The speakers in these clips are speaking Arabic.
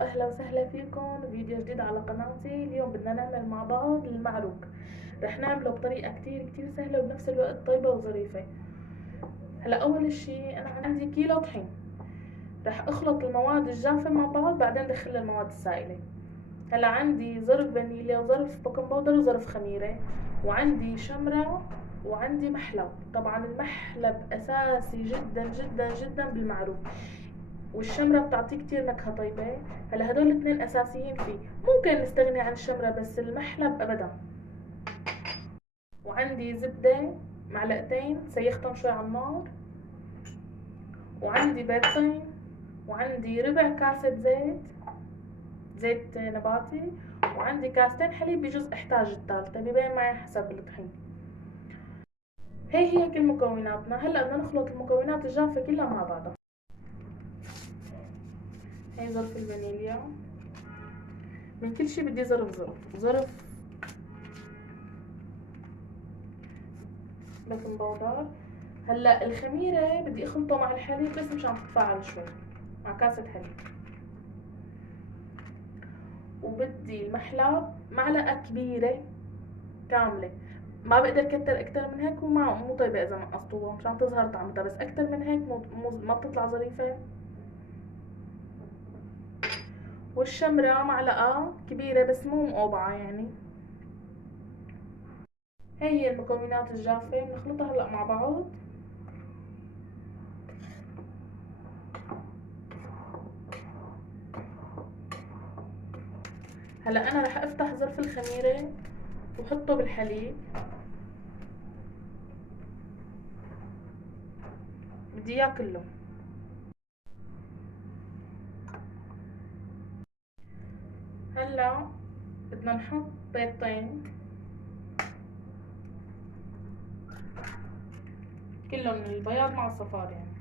اهلا وسهلا فيكم فيديو جديد على قناتي. اليوم بدنا نعمل مع بعض المعروق. رح نعمله بطريقة كتير سهلة وبنفس الوقت طيبة وظريفة. هلا اول اشي انا عندي كيلو طحين. رح اخلط المواد الجافة مع بعض بعدين ادخل المواد السائلة. هلا عندي ظرف فانيليا وظرف بيكنج باودر وظرف خميرة، وعندي شمرة، وعندي محلب. طبعا المحلب اساسي جدا بالمعروق، والشمرة بتعطيه كتير نكهة طيبة. هلا هدول الاثنين اساسيين فيه. ممكن نستغني عن الشمرة بس المحلب ابدا. وعندي زبدة معلقتين سيختهم شوي على النار، وعندي بيضتين، وعندي ربع كاسة زيت نباتي، وعندي كاستين حليب. بجوز احتاج الثالثة ببين معي حسب الطحين. هي كل مكوناتنا. هلا بدنا نخلط المكونات الجافة كلها مع بعضها. هي ظرف الفانيليا. من كل شي بدي ظرف بيكنج باودر. هلا الخميره بدي اخلطه مع الحليب بس مشان تتفاعل شوي مع كاسه حليب. وبدي المحلب معلقه كبيره كامله. ما بقدر كتر اكتر من هيك، وما مو طيبه اذا نقصتوها مشان تظهر طعمتها، بس اكتر من هيك ما بتطلع ظريفه. والشمره معلقه كبيره بس مو مقوبعه يعني. هي المكونات الجافه بنخلطها هلا مع بعض. هلا انا رح افتح ظرف الخميره وحطه بالحليب. بدي اياه كله. هلا بدنا نحط بيضتين كلهم، البياض مع الصفار يعني.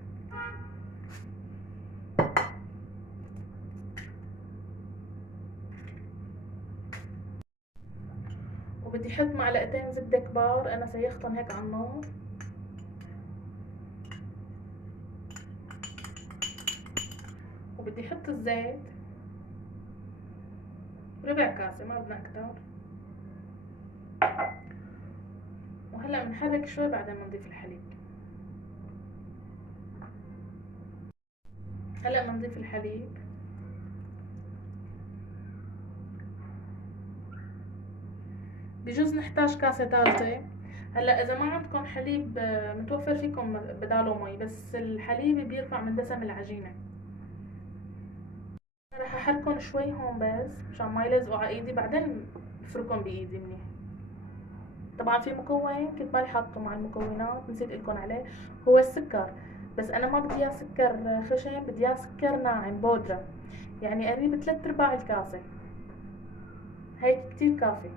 وبدي احط معلقتين زبدة كبار انا سيختهم هيك على النار. وبدي احط الزيت ربع كاسة، ما بدنا اكتر. وهلا بنحرك شوي بعدين بنضيف الحليب. هلا بنضيف الحليب. بجوز نحتاج كاسة ثالثة. هلا اذا ما عندكم حليب متوفر فيكم بداله مي، بس الحليب بيرفع من دسم العجينة. راح احركهم شوي هون بس مشان ما يلزقوا على ايدي، بعدين بفركهم بايدي منيح. طبعا في مكون كنت مالي حاطه مع المكونات نسيت لكم عليه، هو السكر. بس انا ما بدي اياه سكر خشن، بدي اياه سكر ناعم بودرة، يعني قريب 3/4 الكاسة. هيك كتير كافي.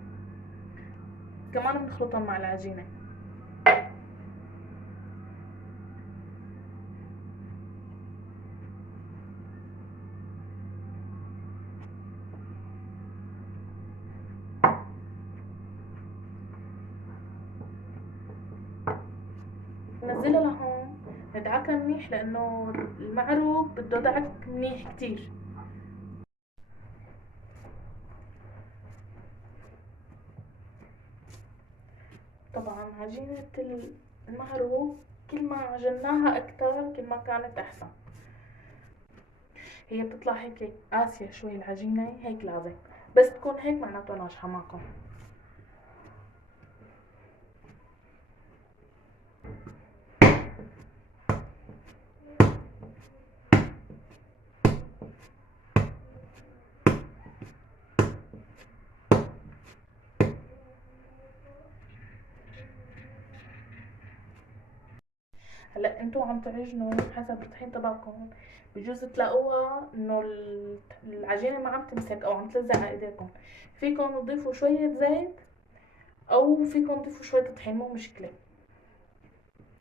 كمان بنخلطهم مع العجينة. ننزلها لهون ندعكها منيح لانه المعروق بده دعك منيح كتير. طبعا عجينة المعروق كل ما عجناها اكتر كل ما كانت احسن. هي بتطلع هيك قاسية شوي العجينة، هيك لازم، بس تكون هيك معناته ناجحة معكم. هلا انتو عم تعجنوا حسب الطحين تبعكم. بجوز تلاقوها انه العجينة ما عم تمسك او عم تلزق على ايديكم. فيكم تضيفوا شوية زيت او فيكم تضيفوا شوية طحين، مو مشكلة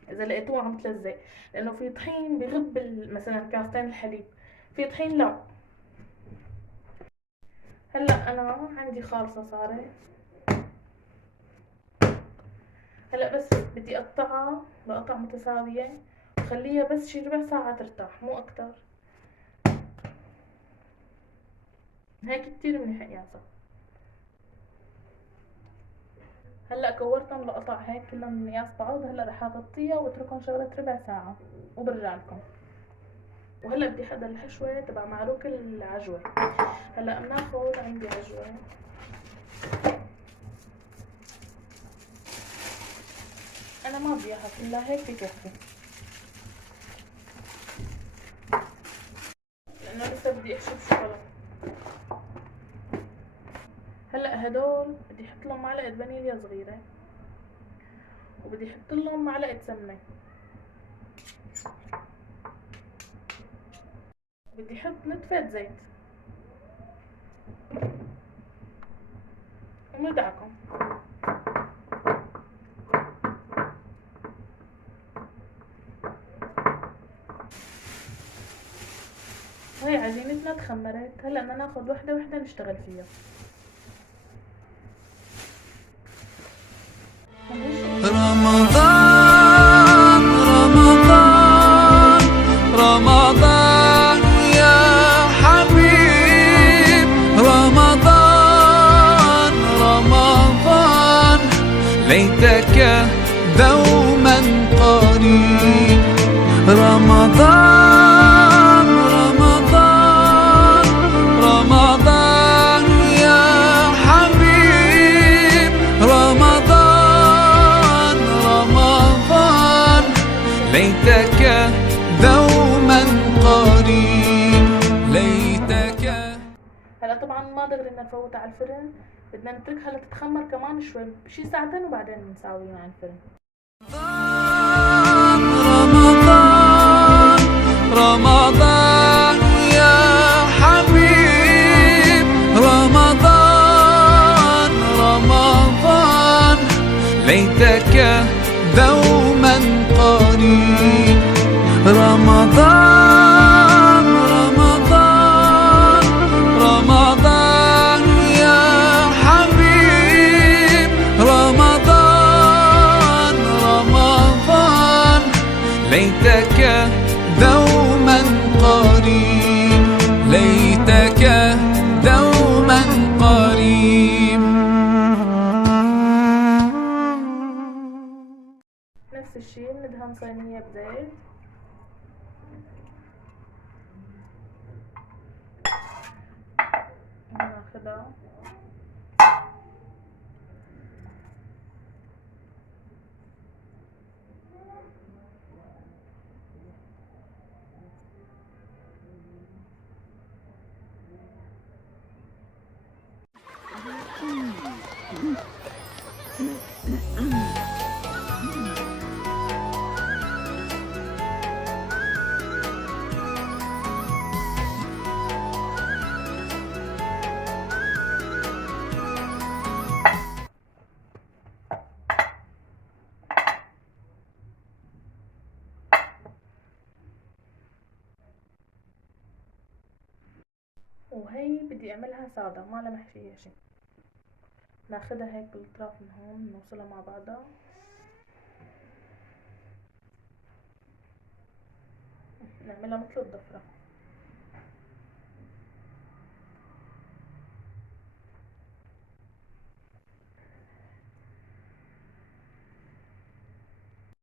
اذا لقيتوها عم تلزق، لانه في طحين بغب مثلا كاستين الحليب، في طحين لا. هلا انا عندي خالصة صارت. هلا بس بدي اقطعها بقطع متساوية وخليها بس شي ربع ساعة ترتاح، مو اكتر. هيك كتير منيح قياسها. هلا كورتهم لقطع هيك كلهم من قياس بعض. هلا رح اغطيها واتركهم شغلة ربع ساعة وبرجع لكم. وهلا بدي احضر الحشوة تبع معروك العجوة. هلا بناخد عندي عجوة. انا ما بدي اياها كلها، هيك بكفي لانه لسه بدي احشي بشوكولاته. هلا هدول بدي احط لهم معلقة فانيليا صغيرة، وبدي احط لهم معلقة سمنة، بدي احط نتفة زيت وندعكم. هاي عجينتنا تخمرت. هلا بدنا ناخد وحدة وحدة نشتغل فيها. رمضان رمضان رمضان يا حبيب، رمضان رمضان ليتك دوما قريب. رمضان رمضان رمضان يا حبيب، رمضان رمضان ليتك دوما قريب، ليتك. هلا طبعا ما دغري بدنا نفوتها على الفرن، بدنا نتركها لتتخمر كمان شوي شي ساعتين وبعدين بنساويها على الفرن. رمضان رمضان يا حبيب، رمضان رمضان ليتك دوما قريب. رمضان رمضان رمضان يا حبيب، رمضان رمضان ليتك دوما قريب، ليتك دوما قريب. نفس الشي بندهن صينية بزيت، بناخدها وهي بدي اعملها سادة ما لمح فيها شي. ناخدها هيك بالاطراف من هون نوصلها مع بعضها. نعملها مثل الضفرة.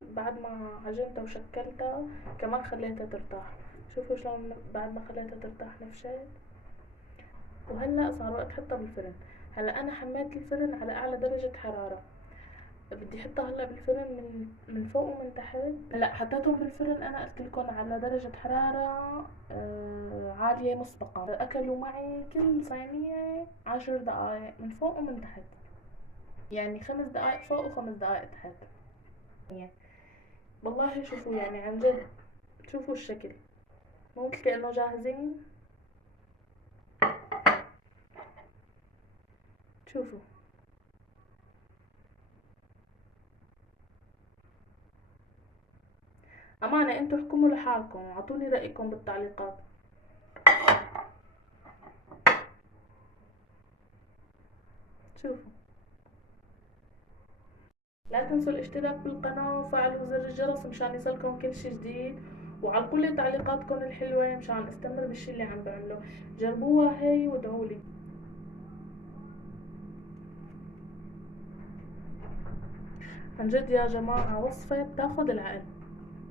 بعد ما عجنتها وشكلتها كمان خليتها ترتاح. شوفوا شلون بعد ما خليتها ترتاح نفشت. وهلا صار وقت حطها بالفرن. هلا انا حميت الفرن على اعلى درجة حرارة. بدي احطها هلا بالفرن من فوق ومن تحت. هلا حطيتهم بالفرن انا قلت لكم على درجة حرارة عالية مسبقا. اكلوا معي كل صينية 10 دقايق من فوق ومن تحت، يعني 5 دقايق فوق و5 دقايق تحت. والله شوفوا يعني عن جد شوفوا الشكل مو مثل كأنه جاهزين. شوفوا أمانة انتوا احكموا لحالكم واعطوني رأيكم بالتعليقات. شوفوا، لا تنسوا الاشتراك بالقناة وفعلوا زر الجرس مشان يصلكم كل شي جديد، وعلقولي تعليقاتكم الحلوة مشان استمر بالشي اللي عم بعمله. جربوها هي وادعولي. عن جد يا جماعة وصفة بتاخد العقل.